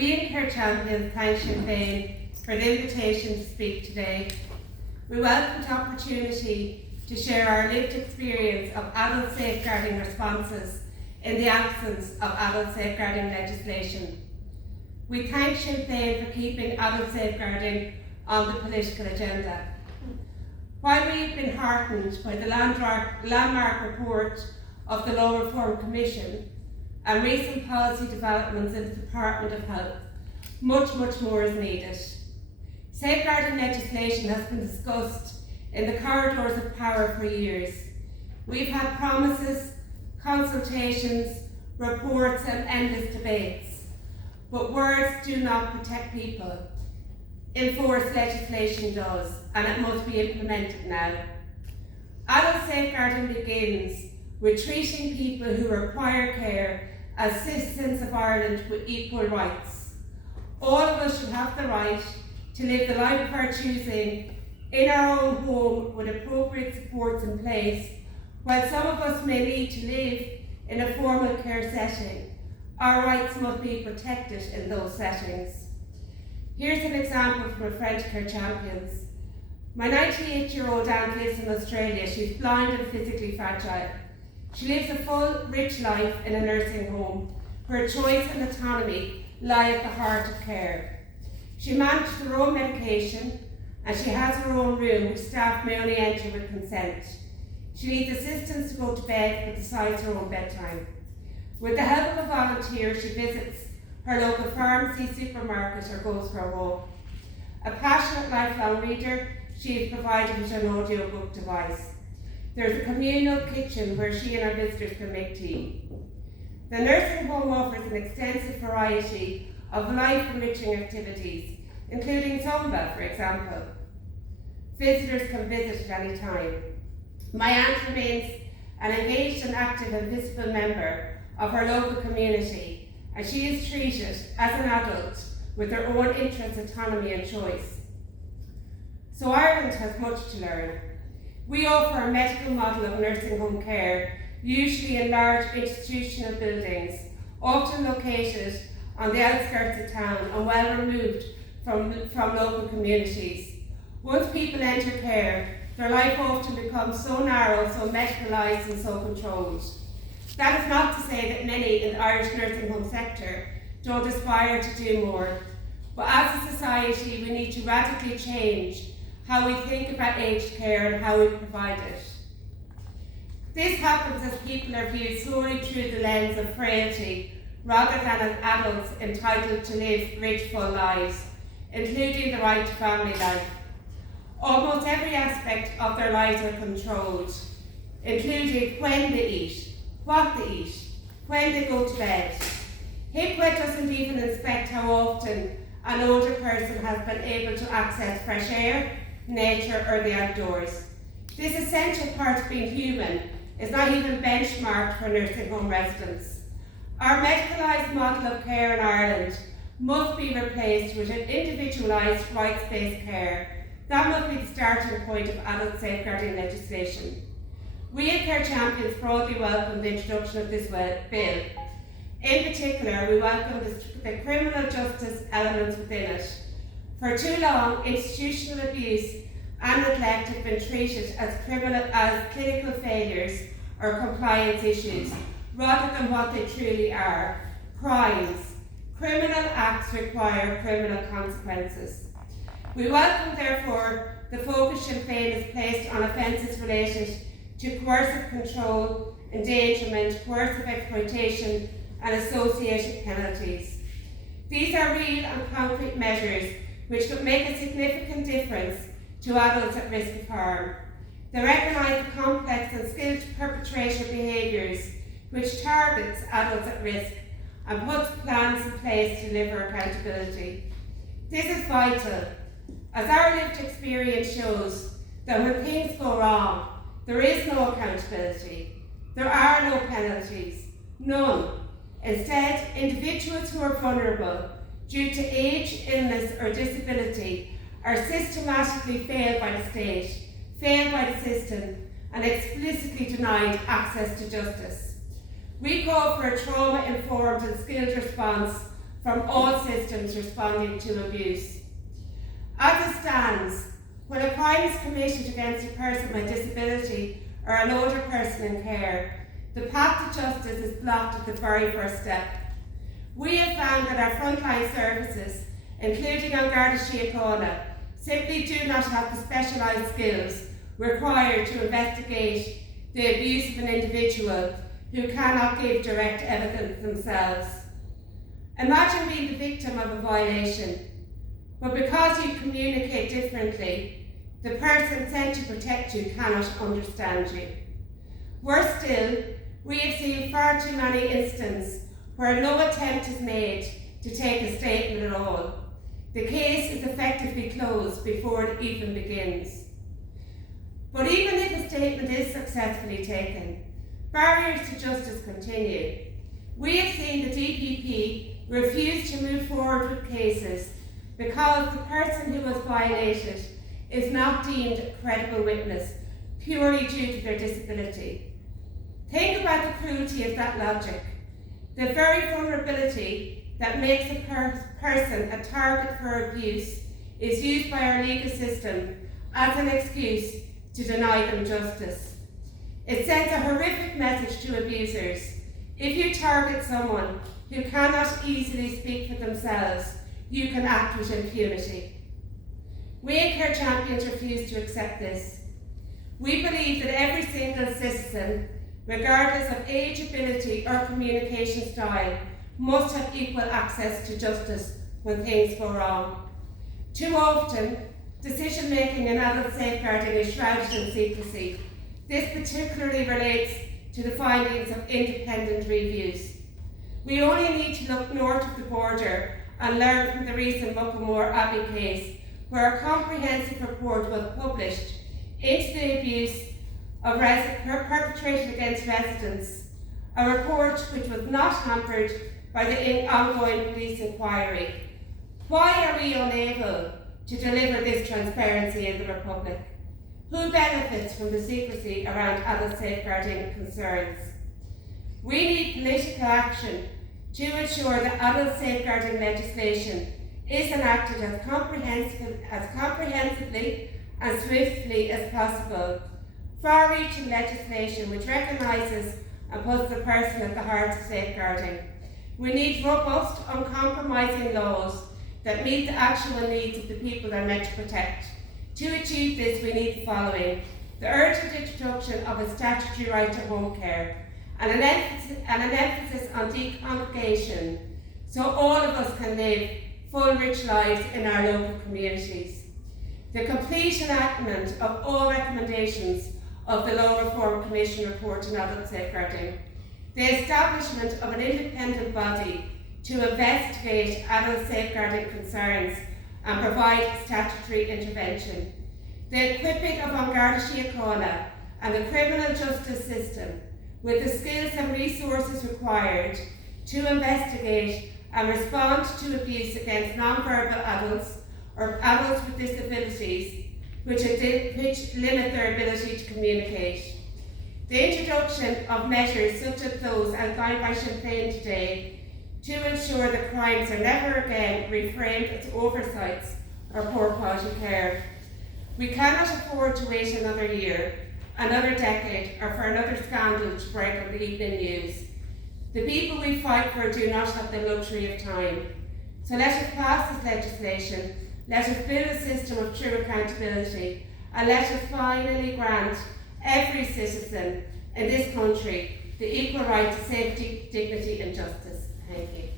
We in Care Champions thank Sinn Féin for the invitation to speak today. We welcome the opportunity to share our lived experience of adult safeguarding responses in the absence of adult safeguarding legislation. We thank Sinn Féin for keeping adult safeguarding on the political agenda. While we've been heartened by the landmark report of the Law Reform Commission and recent policy developments in the Department of Health, much more is needed. Safeguarding legislation has been discussed in the corridors of power for years. We've had promises, consultations, reports and endless debates. But words do not protect people. Enforced legislation does, and it must be implemented now. Adult safeguarding begins with treating people who require care as citizens of Ireland with equal rights. All of us should have the right to live the life of our choosing in our own home with appropriate supports in place. While some of us may need to live in a formal care setting, our rights must be protected in those settings. Here's an example from a friend of Care Champions. My 98-year-old aunt lives in Australia. She's blind and physically fragile. She lives a full, rich life in a nursing home. Her choice and autonomy lie at the heart of care. She manages her own medication and she has her own room which staff may only enter with consent. She needs assistance to go to bed but decides her own bedtime. With the help of a volunteer, she visits her local pharmacy, supermarket or goes for a walk. A passionate lifelong reader, she is provided with an audiobook device. There is a communal kitchen where she and her visitors can make tea. The nursing home offers an extensive variety of life-enriching activities, including Zumba, for example. Visitors can visit at any time. My aunt remains an engaged and active and visible member of her local community, and she is treated as an adult with her own interests, autonomy and choice. So Ireland has much to learn. We offer a medical model of nursing home care, usually in large institutional buildings, often located on the outskirts of town and well removed from local communities. Once people enter care, their life often becomes so narrow, so medicalised and so controlled. That is not to say that many in the Irish nursing home sector don't aspire to do more, but as a society we need to radically change how we think about aged care and how we provide it. This happens as people are viewed solely through the lens of frailty rather than as adults entitled to live rich, full lives, including the right to family life. Almost every aspect of their lives are controlled, including when they eat, what they eat, when they go to bed. HIPWA doesn't even inspect how often an older person has been able to access fresh air, nature or the outdoors. This essential part of being human is not even benchmarked for nursing home residents. Our medicalised model of care in Ireland must be replaced with an individualised rights-based care. That must be the starting point of adult safeguarding legislation. We at Care Champions broadly welcome the introduction of this bill. In particular, we welcome the criminal justice elements within it. For too long, institutional abuse and neglect have been treated as clinical failures or compliance issues, rather than what they truly are, crimes. Criminal acts require criminal consequences. We welcome, therefore, the focus Sinn Féin has placed on offences related to coercive control, endangerment, coercive exploitation and associated penalties. These are real and concrete measures which could make a significant difference to adults at risk of harm. They recognise the complex and skilled perpetrator behaviours which targets adults at risk and puts plans in place to deliver accountability. This is vital, as our lived experience shows that when things go wrong, there is no accountability. There are no penalties, none. Instead, individuals who are vulnerable due to age, illness or disability are systematically failed by the state, failed by the system and explicitly denied access to justice. We call for a trauma-informed and skilled response from all systems responding to abuse. As it stands, when a crime is committed against a person with disability or an older person in care, the path to justice is blocked at the very first step. We have found that our frontline services, including on Garda Síochána, simply do not have the specialised skills required to investigate the abuse of an individual who cannot give direct evidence themselves. Imagine being the victim of a violation, but because you communicate differently, the person sent to protect you cannot understand you. Worse still, we have seen far too many instances where no attempt is made to take a statement at all. The case is effectively closed before it even begins. But even if a statement is successfully taken, barriers to justice continue. We have seen the DPP refuse to move forward with cases because the person who was violated is not deemed a credible witness purely due to their disability. Think about the cruelty of that logic. The very vulnerability that makes a person a target for abuse is used by our legal system as an excuse to deny them justice. It sends a horrific message to abusers. If you target someone who cannot easily speak for themselves, you can act with impunity. We in Care Champions refuse to accept this. We believe that every single citizen, regardless of age, ability or communication style, must have equal access to justice when things go wrong. Too often, decision-making in adult safeguarding is shrouded in secrecy. This particularly relates to the findings of independent reviews. We only need to look north of the border and learn from the recent Muckamore Abbey case, where a comprehensive report was published into the abuse of perpetrated against residents, a report which was not hampered by the ongoing police inquiry. Why are we unable to deliver this transparency in the Republic? Who benefits from the secrecy around adult safeguarding concerns? We need political action to ensure that adult safeguarding legislation is enacted as comprehensively and swiftly as possible. Far-reaching legislation which recognises and puts the person at the heart of safeguarding. We need robust, uncompromising laws that meet the actual needs of the people they're meant to protect. To achieve this, we need the following: the urgent introduction of a statutory right to home care, and an emphasis on decongregation, so all of us can live full, rich lives in our local communities. The complete enactment of all recommendations of the Law Reform Commission report on adult safeguarding. The establishment of an independent body to investigate adult safeguarding concerns and provide statutory intervention. The equipping of Garda Síochána and the criminal justice system with the skills and resources required to investigate and respond to abuse against non-verbal adults or adults with disabilities which limit their ability to communicate. The introduction of measures such as those outlined by Sinn Féin today to ensure that crimes are never again reframed as oversights or poor quality care. We cannot afford to wait another year, another decade, or for another scandal to break on the evening news. The people we fight for do not have the luxury of time. So let us pass this legislation, let us build a system of true accountability, and let us finally grant every citizen in this country the equal right to safety, dignity and justice. Thank you.